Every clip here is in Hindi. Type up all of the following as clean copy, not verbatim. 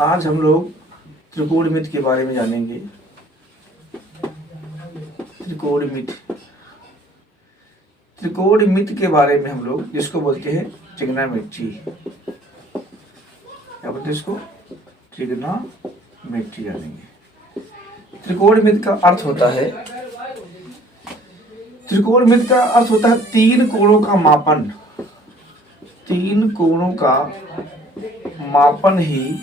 आज हम लोग त्रिकोणमिति के बारे में जानेंगे। त्रिकोणमिति के बारे में हम लोग जिसको बोलते हैं ट्रिग्नोमेट्री, क्या बोलते हैं इसको? ट्रिग्नोमेट्री जानेंगे। त्रिकोणमिति का अर्थ होता है, त्रिकोणमिति का अर्थ होता है तीन कोणों का मापन। तीन कोणों का मापन ही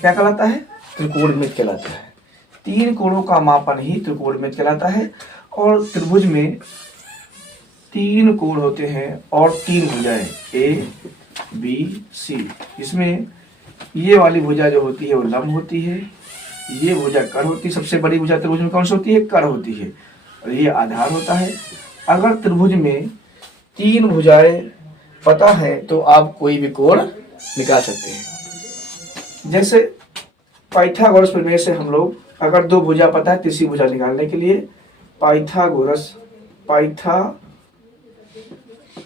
क्या कहलाता है? त्रिकोणमिति कहलाता है। तीन कोणों का मापन ही त्रिकोणमिति कहलाता है। और त्रिभुज में तीन कोण होते हैं और तीन भुजाएं ए बी सी। इसमें ये वाली भुजा जो होती है वो लंब होती है, ये भुजा कर होती है। सबसे बड़ी भुजा त्रिभुज में कौन सी होती है? कर होती है। और ये आधार होता है। अगर त्रिभुज में तीन भुजाएं पता है तो आप कोई भी कोण निकाल सकते हैं। जैसे पाइथागोरस प्रमेय से हम लोग अगर दो भुजा पता है, तीसरी भुजा निकालने के लिए पाइथागोरस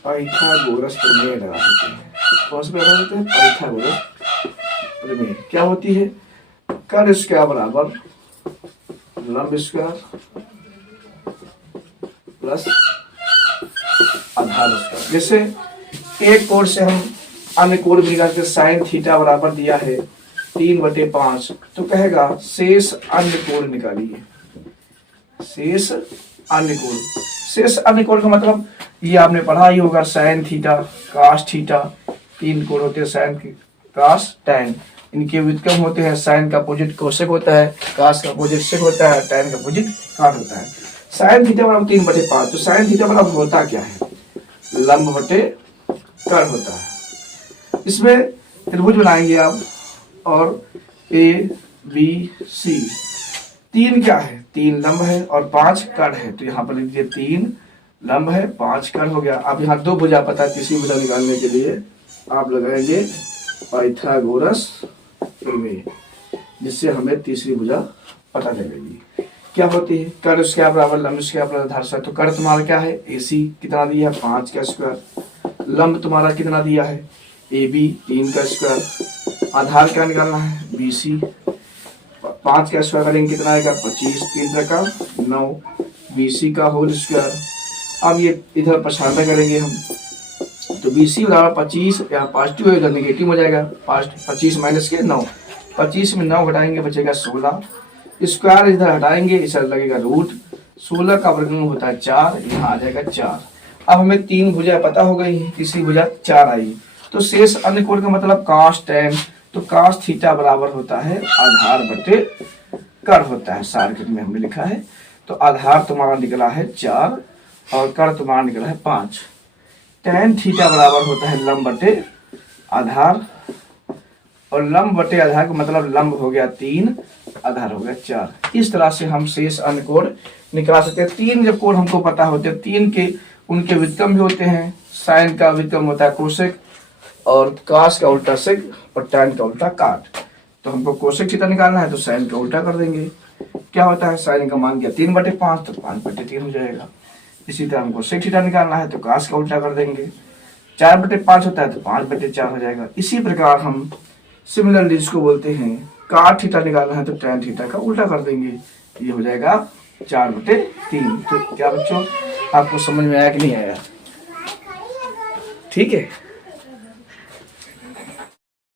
प्रमेय लगा सकते हैं। कौन सा लगा सकते हैं? पाइथागोरस प्रमेय। क्या होती है? कर स्क्वायर बराबर लंब स्क्वायर प्लस आधार स्क्वायर। जैसे एक कोण से हम अन्य कोण भी निकालते, साइन थीटा बराबर दिया है 3/5, तो कहेगा शेष अन्य कोण निकालिए। शेष अन्य कोण, शेष अन्य कोण का मतलब ये आपने पढ़ा ही होगा, साइन थीटा कास थीटा। तीन कोण होते हैं, साइन कास टैन। इनके व्युत्क्रम होते हैं, साइन का अपोजिट कोसेक होता है, कास का अपोजिट सेक होता है, टैन का अपोजिट काट होता है। साइन थीटा बराबर 3/5, तो साइन थीटा बराबर होता क्या है? लंब बटे कर होता है। इसमें त्रिभुज बनाएंगे आप और ए बी सी। तीन क्या है? तीन लंब है और 5 कर है, तो यहाँ पर लिख दीजिए 3 लंब है 5 कर हो गया। अब यहाँ दो भुजा पता है, तीसरी भुजा निकालने के लिए आप लगाएंगे पाइथागोरस प्रमेय, जिससे हमें तीसरी भुजा पता लगेगी। क्या होती है? कर स्क्वायर बराबर लंब स्क्वायर प्लस आधार स्क्वायर। तो कर तुम्हारा क्या है? AC कितना दिया है? 5 का स्क्वायर। लंब तुम्हारा कितना दिया है? AB 3 का स्क्वायर। आधार क्या निकालना है? BC 5 का स्क्वायर करेंगे कितना आएगा? 25, 3 का 9, BC का होल स्क्वायर। अब ये इधर पछाड़ना करेंगे हम, तो BC बराबर 25, यहाँ पॉजिटिव है, इधर नेगेटिव हो जाएगा। 25 माइनस के 9, 25 में 9 घटाएंगे बचेगा 16। स्क्वायर इधर हटाएंगे, इधर लगेगा रूट। 16 का वर्गमूल होता है 4, यहाँ आ जाएगा 4। अब हमें तीन भुजा पता हो गई है, तीसरी भुजा 4 आई, तो शेष अन्य कोण का मतलब कास टैन। तो कास थीटा बराबर होता है आधार बटे कर होता है। सर्किट में हमने लिखा है, तो आधार तुम्हारा निकला है 4 और कर तुम्हारा निकला है 5। टैन थीटा बराबर होता है लंब बटे आधार, और लंब बटे आधार का मतलब लंब हो गया 3, आधार हो गया 4। इस तरह से हम शेष अन्य कोण निकाल सकते हैं। तीन जब कोण हमको पता होते हैं, तीन के उनके व्युत्क्रम भी होते हैं। साइन का व्युत्क्रम होता है कोसेक, और कास का उल्टा सेक, और टैन का उल्टा काट। तो हमको कोसेक थीटा निकालना है तो साइन का उल्टा कर देंगे। क्या होता है? साइन का मान गया 3/5, तो 5/3 हो जाएगा। इसी तरह हमको सेक थीटा निकालना है तो कास का उल्टा कर देंगे। 4/5 होता है तो 5/4 हो जाएगा। इसी प्रकार हम सिमिलरली इसको बोलते हैं काट थीटा निकालना है तो टैन थीटा का उल्टा कर देंगे, ये हो जाएगा 4/3। तो क्या बच्चों आपको समझ में आया कि नहीं आया? ठीक है।